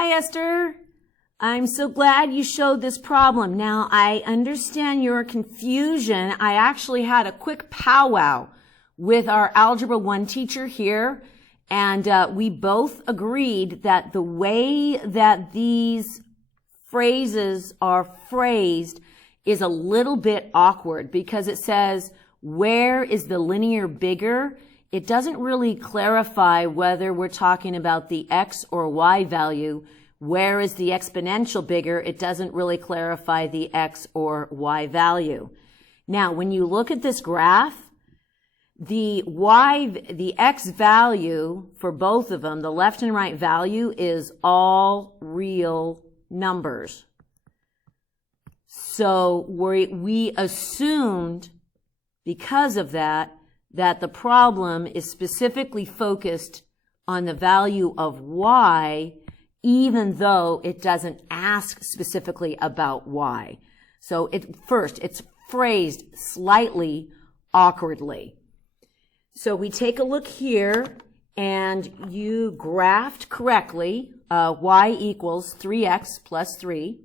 Hi, Esther. I'm so glad you showed this problem. Now, I understand your confusion. I actually had a quick powwow with our Algebra 1 teacher here, and we both agreed that the way that these phrases are phrased is a little bit awkward because it says, where is the linear bigger? It doesn't really clarify whether we're talking about the x or y value. Where is the exponential bigger? It doesn't really clarify the x or y value. Now, when you look at this graph, the x value for both of them, the left and right value, is all real numbers. So we assumed, because of that the problem is specifically focused on the value of y, even though it doesn't ask specifically about y. So it's phrased slightly awkwardly. So we take a look here, and you graphed correctly y equals 3x plus 3.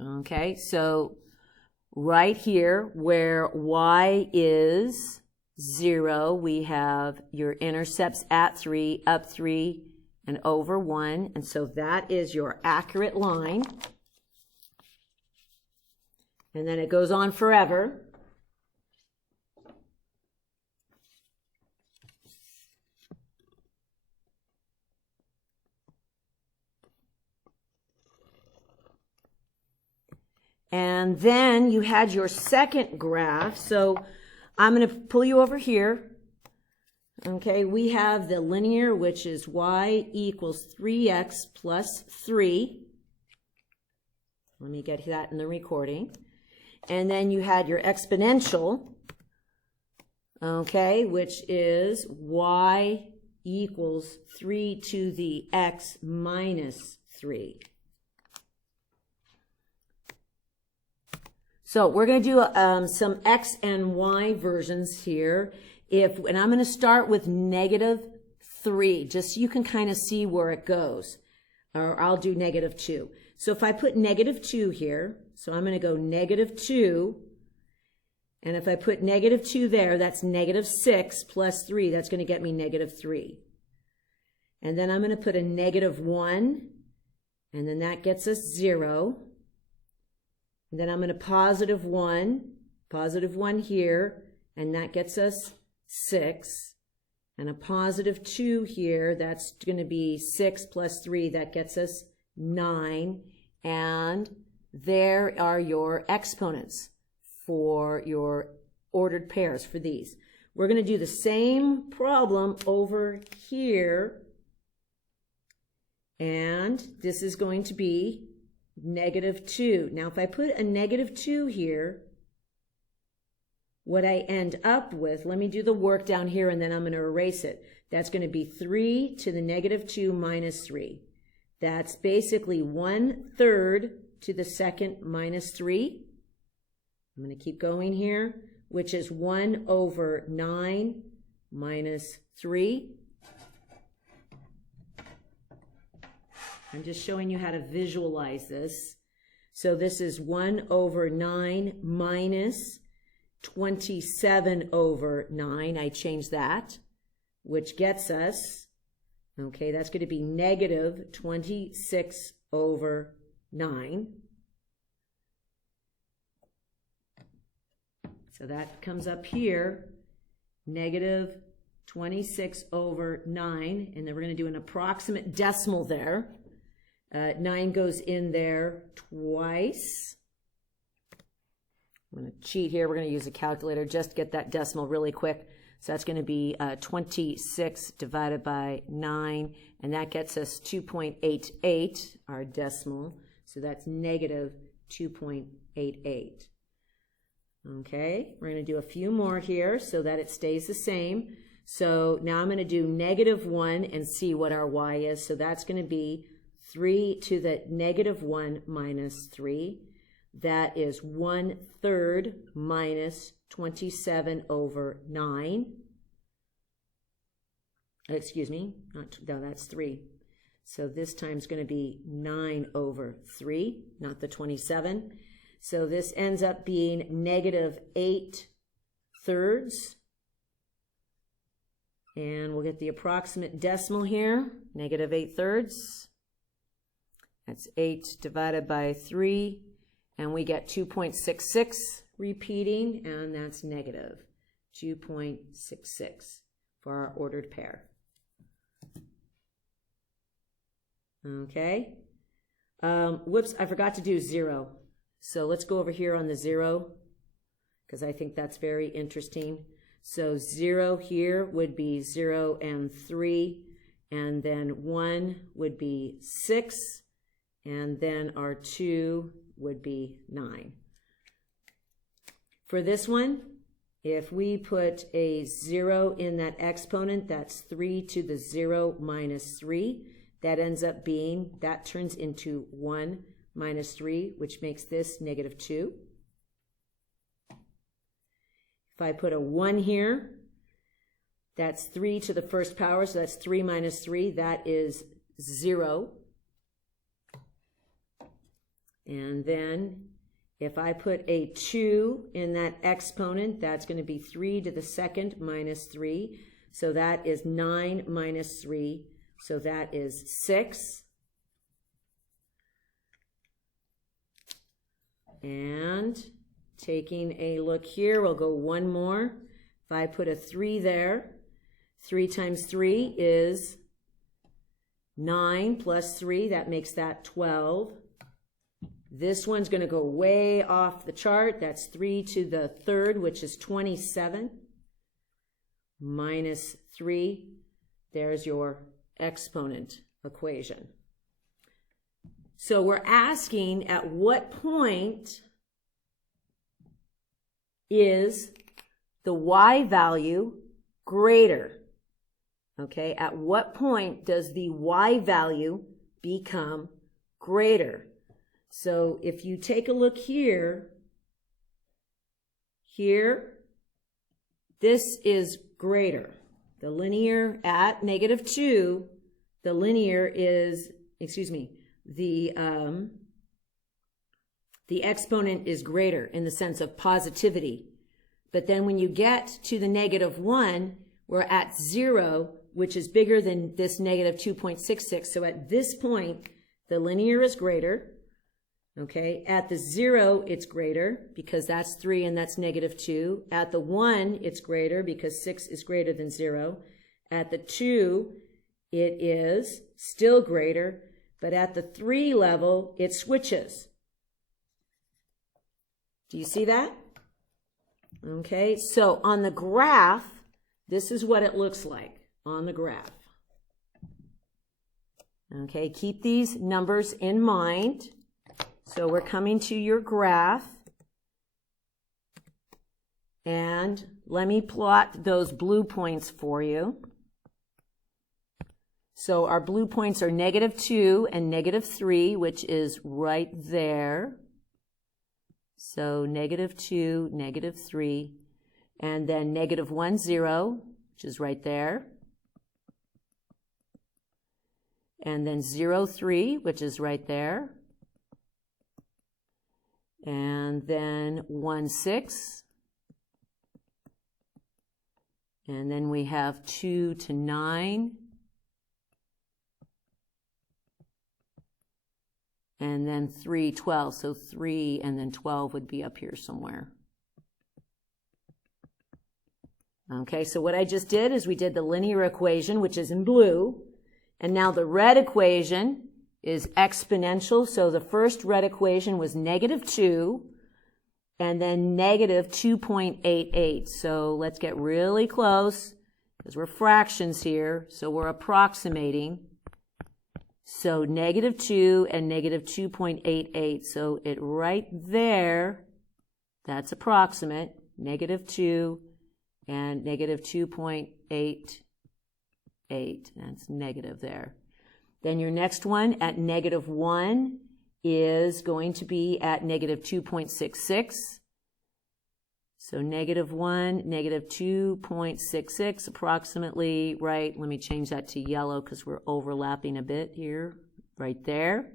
Okay, so right here, where y is 0, we have your intercepts at 3, up 3, and over 1. And so that is your accurate line. And then it goes on forever. And then you had your second graph. So I'm going to pull you over here. Okay, we have the linear, which is y equals 3x plus 3. Let me get that in the recording. And then you had your exponential, okay, which is y equals 3 to the x minus 3. So we're going to do some x and y versions here. And I'm going to start with -3, just so you can kind of see where it goes. Or I'll do -2. So if I put -2 here, so I'm going to go -2. And if I put -2 there, that's -6 plus 3. That's going to get me -3. And then I'm going to put a -1. And then that gets us 0. And then I'm going to positive 1 here, and that gets us 6. And a positive 2 here, that's going to be 6 plus 3, that gets us 9. And there are your exponents for your ordered pairs for these. We're going to do the same problem over here. And this is going to be -2. Now, if I put a -2 here, what I end up with, let me do the work down here and then I'm going to erase it. That's going to be 3 to the -2 minus 3. That's basically 1/3 to the second minus 3. I'm going to keep going here, which is 1 over 9 minus 3. I'm just showing you how to visualize this. So this is 1 over 9 minus 27 over 9. I changed that, which gets us, okay, that's going to be -26 over 9. So that comes up here, -26 over 9, and then we're going to do an approximate decimal there. 9 goes in there twice. I'm going to cheat here. We're going to use a calculator just to get that decimal really quick. So that's going to be 26 divided by 9, and that gets us 2.88, our decimal. So that's -2.88. Okay, we're going to do a few more here so that it stays the same. So now I'm going to do -1 and see what our y is. So that's going to be 3 to the -1 minus 3. That is 1/3 minus 27 over 9. Excuse me, no, that's 3. So this time's going to be 9 over 3, not the 27. So this ends up being negative 8/3. And we'll get the approximate decimal here, negative 8/3. That's 8 divided by 3. And we get 2.66 repeating, and that's negative 2.66 for our ordered pair. Okay. Whoops, I forgot to do 0. So let's go over here on the 0, because I think that's very interesting. So 0 here would be 0 and 3, and then 1 would be 6, and then our 2 would be 9. For this one, if we put a 0 in that exponent, that's 3 to the 0 minus 3. That ends up being, that turns into 1 minus 3, which makes this negative 2. If I put a 1 here, that's 3 to the first power, so that's 3 minus 3, that is 0. And then if I put a 2 in that exponent, that's going to be 3 to the second minus 3. So that is 9 minus 3. So that is 6. And taking a look here, we'll go one more. If I put a 3 there, 3 times 3 is 9 plus 3. That makes that 12. This one's going to go way off the chart. That's 3 to the third, which is 27, minus 3. There's your exponent equation. So we're asking, at what point is the y value greater? Okay, at what point does the y value become greater? So if you take a look here, this is greater. The linear at negative 2, the linear is, the exponent is greater in the sense of positivity. But then when you get to the negative 1, we're at 0, which is bigger than this negative 2.66. So at this point, the linear is greater. Okay, at the 0, it's greater because that's 3 and that's negative 2. At the 1, it's greater because 6 is greater than 0. At the 2, it is still greater, but at the 3 level, it switches. Do you see that? Okay, so on the graph, this is what it looks like on the graph. Okay, keep these numbers in mind. So we're coming to your graph, and let me plot those blue points for you. So our blue points are negative 2 and negative 3, which is right there. So negative 2, negative 3, and then negative 1, 0, which is right there. And then 0, 3, which is right there. And then 1, 6. And then we have 2 to 9. And then 3, 12. So 3 and then 12 would be up here somewhere. Okay, so what I just did is we did the linear equation, which is in blue. And now the red equation is exponential. So the first red equation was negative 2 and then negative 2.88. So let's get really close because we're fractions here. So we're approximating. So negative 2 and negative 2.88. So it right there, that's approximate, negative 2 and negative 2.88. That's negative there. Then your next one at negative 1 is going to be at negative 2.66. So -1, -2.66 approximately, right? Let me change that to yellow because we're overlapping a bit here, right there.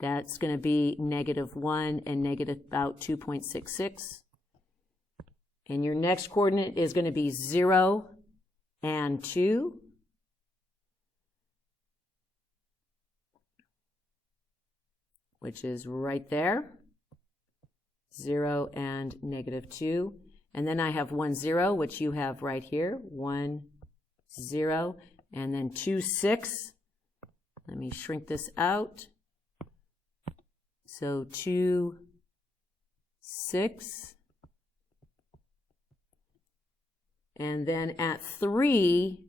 That's going to be -1 and about 2.66. And your next coordinate is going to be 0 and 2. Which is right there. 0 and -2. And then I have 1, 0, which you have right here. 1, 0, and then 2, 6. Let me shrink this out. So 2, 6. And then at 3,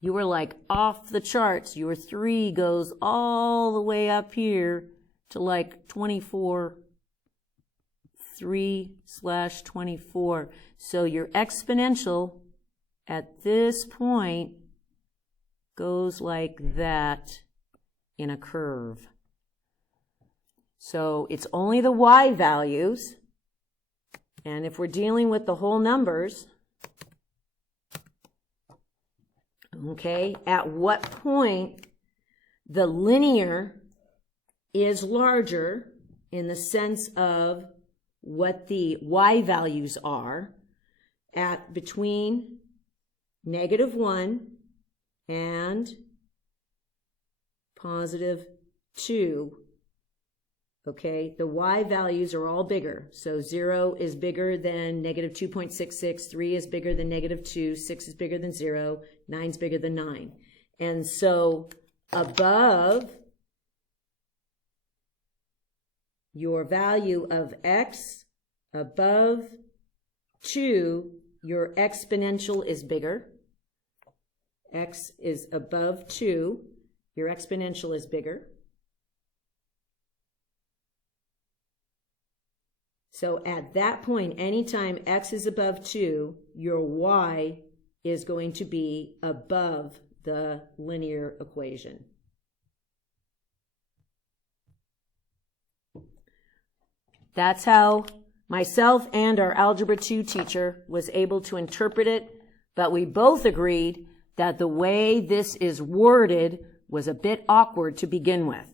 you were like off the charts. Your 3 goes all the way up here to like 24, 3/24. So your exponential at this point goes like that in a curve. So it's only the y values. And if we're dealing with the whole numbers, okay, at what point the linear is larger in the sense of what the y values are at between -1 and +2. Okay, the y values are all bigger. So 0 is bigger than -2.66, 3 is bigger than -2, 6 is bigger than 0, 9 is bigger than 9. And so above your value of x, above 2, your exponential is bigger. X is above 2, your exponential is bigger. So at that point, anytime x is above 2, your y is going to be above the linear equation. That's how myself and our Algebra 2 teacher was able to interpret it, but we both agreed that the way this is worded was a bit awkward to begin with.